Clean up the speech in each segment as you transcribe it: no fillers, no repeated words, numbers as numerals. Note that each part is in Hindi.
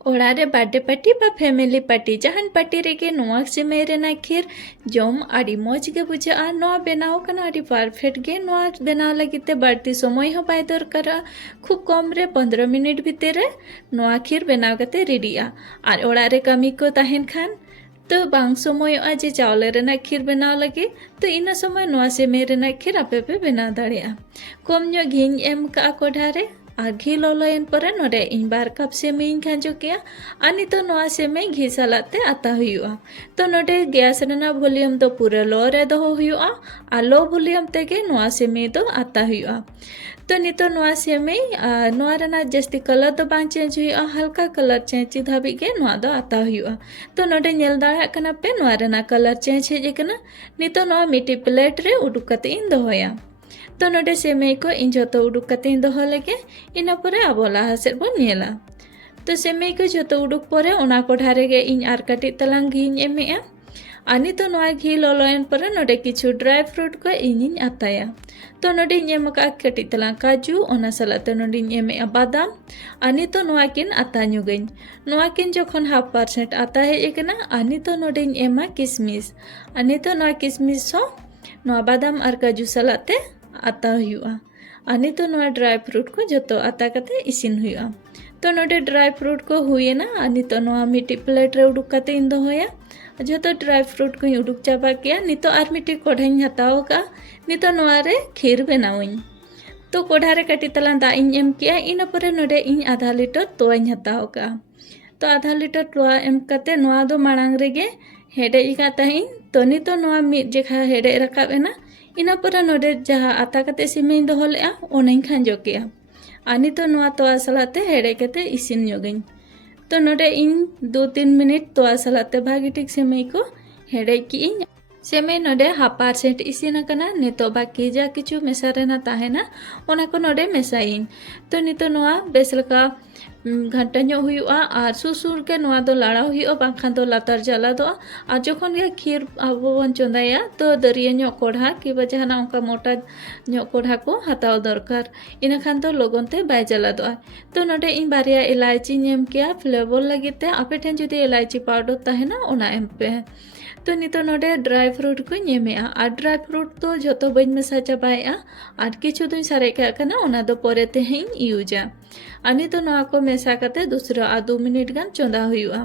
ओड़ारे बर्थडे पार्टी बा फैमिली पार्टी जहान पार्टी रेगे नोआ सेमई रेना खीर जम आड़ी मौज गे बुझा नोआ बेनाव कना आड़ी परफेक्ट गे नोआ बेनाव लगिते बाड़ती समय हो बाय दरकारा खूब कम रे 15 मिनट भितर रे नोआ खीर बेनाव कते रेडिया और ओड़ारे कमी को ताहेन खान तो बांग समय जे चावले रेना खीर बेनाव लगे तो इना समय नोआ सेमई रेना खीर आपे पे बेनाव दाड़िया कम ᱧᱚᱜ घीन एम का कोढ़ारे और घी लोलोयन पर नोडे इन 12 कप सेमई खांजो किया आनी तो नोआ सेमई घी सालाते आता हुआ तो नोडे गैस रेना वॉल्यूम तो पूरा लो रे दोहो हुआ और लो वॉल्यूम तेगे नोआ सेमई तो आता हुआ तो नितो नोआ सेमई नोआ रेना जस्ती कलर तो बांग चेंज हुआ हल्का कलर चेंज धाबी के नोआ दो आता हुआ तो नोडे नेल दाड़ा कना पे नोआ रेना कलर चेंज हेज कना नितो नोआ मिट्टी प्लेट रे उडुक कते इन दोहोया तो नोडे सेमई को इन जो उडुक कते दोहो लगे इना परे अब लाहा सेद बन नेला तो सेमई को जो उडुक परे ओना कोढ़ा रेगे इन आर कटी तलांग घी एमेआ आनी तो नोआ घी लोलोयन परे नोडे किछु ड्राई फ्रूट को इन आताया तो नोडे एम का कटी तलांग काजू ओना सलाते नोडे एमेआ बादाम आनी तो नोआ किन आता नुगइन नोआ किन जोखन 0.5% आता है एकना आनी तो नोडे एमा किसमिस आनी तो नोआ किसमिस हो नोआ बादाम और काजू सलाते आता हुआ आनी तो नोआ ड्राई फ्रूट को जो आता कते इसिन हुआ तो नोडे ड्राई फ्रूट को हुए ना आनी तो नोआ मिट्टी प्लेट रे उडुक कते इन दोहोया जो तो ड्राई फ्रूट को उडुक चाबा किया नितो आर मिट्टी कोढ़ाई हताओ का नितो नोआ रे खीर बनावኝ तो कोढ़ा रे कटी तला दा इन एम किया इन परे नोडे इन आधा लीटर तोवाኝ हताओ का तो आधा लीटर तोवा एम कते नोआ दो मांग रेगे हेडे का तहिन तो नितो नोआ मिट जेखा हेडे रकाब एना इना पर नोडे जहाँ आता कते सेमई दोहो लेआ ओनाई खांजो किया आनी तो नोआ तोआ सलाते हेडे कते इसिन ᱧᱚᱜᱟᱹᱧ तो नोडे इन 2-3 मिनट तोआ सलाते भागी ठीक सेमई को हेडे की सेमई नोडे 0.5% इसिन कना नितो बाकी जा किछु मेसा रेना ताहेना ओना को नोडे मेसाइन तो नितो नोआ बेसलका घंटा ᱧᱚᱜ हुआ और सुसुर के नोआ दो लाड़ा हुआ बांखान दो लातार जला दो और जोखन गे खीर आबो बन चंदाया तो दरिया ᱧᱚᱜ कोढ़ा कि बजाना उनका मोटा ᱧᱚᱜ कोढ़ा को हताव दरकार इन खान तो लोगन ते बाय जला दो तो नोडे इन बारिया इलायची नेम किया फ्लेवर लगिते आपे ठेन जुदी इलायची पाउडर ताहेना ओना एम पे तो नितो नोडे ड्राई फ्रूट को नेमेआ और ड्राई फ्रूट तो जो बन मेसा चाबाया और किछु दुई सारे का ओना दो परे ते हिं यूजा आनी तो नोआ को मेसा कते दूसरा 2 मिनट गान चंदा हुआ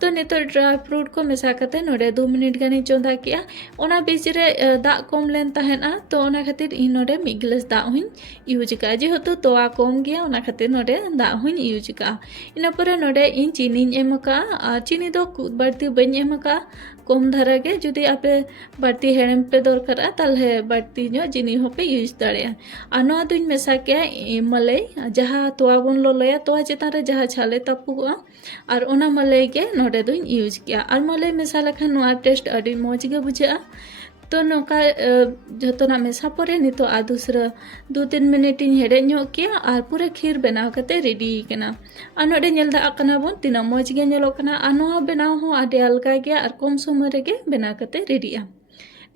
तो नितो ड्राई फ्रूट को मेसा कते नोडे 2 मिनट गानी चंदा किया ओना बीच रे दा कम लेन ताहेना तो ओना खातिर इन नोडे मिड ग्लास दा हुई यूज का जेहेतु तोआ कम गया ओना खातिर नोडे दा हुई यूज का इना परे नोडे इन चीनी एम का चीनी दो बाड़ती बन एम का कम धारा के जुदी आपे बाड़ती हेड़म पे दरकार ताले बाड़ती नो चीनी हो पे यूज दाड़िया आ नोआ दुई मेसा किया मलाई जहाँ तोआ बन लोलोया तोआ चेतान रे जहाँ छाले तापुआ और ओना मलाई के नोडे दुई यूज किया और मलाई मेसा लखा नोआ टेस्ट अड़ी मौज गे बुझा तो नौका जोतना मेसा परे नितो आ दूसरा 2-3 मिनट इन हेडे ᱧᱚᱜ किया और पूरा खीर बनाव कते रेडी कना आ नोडे नेल दा कना बोन तिना मौज गे नेलो कना आ नोआ बनाव हो आडे अलगा गया और कम समय रेगे बना कते रेडिया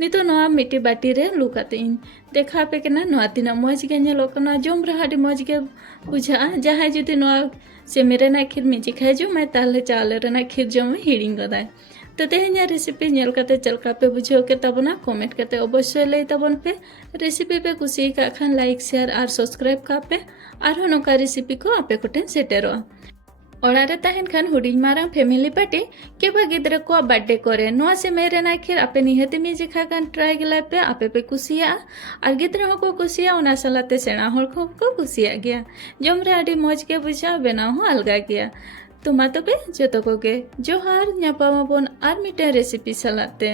नितो नोआ मिट्टी बाटी रे लुकाते इन देखा पे कना नोआ तिना मौज गे नेलो कना जम रहा आडे मौज गे बुझा जहाँ जुदी नोआ सेमई रेना खीर मिजी खाय जो मैं ताले चावले रेना खीर जम हिड़िंग गदाय तो तेहनिया रेसिपी नेल कते चलका पे बुझाव के तबना कमेंट कते अवश्य लई तबन पे रेसिपी पे कुसी का खान लाइक शेयर और सब्सक्राइब का पे और नोका रेसिपी को आपे कोटेन सेटेरो ओड़ारे ताहेन खान हुडिंग मारांग फैमिली पार्टी के बा गिद्रा को बर्थडे करे नोआ सेमई रेना खीर आपे निहते मी जेखा खान ट्राई गला पे आपे पे कुसिया और गिद्रा हो को कुसिया ओना सलाते सेना होर को कुसिया गया जम रे आडी मौज के बुझा बनाव हो अलगा गया तो मा तबे जतो को गे जोहार ᱧᱟᱯᱟᱢ ᱟᱵᱚᱱ ᱟᱨ ᱢᱤᱫᱴᱮᱱ ᱨᱮᱥᱤᱯᱤ ᱥᱟᱞᱟᱜ ᱛᱮ।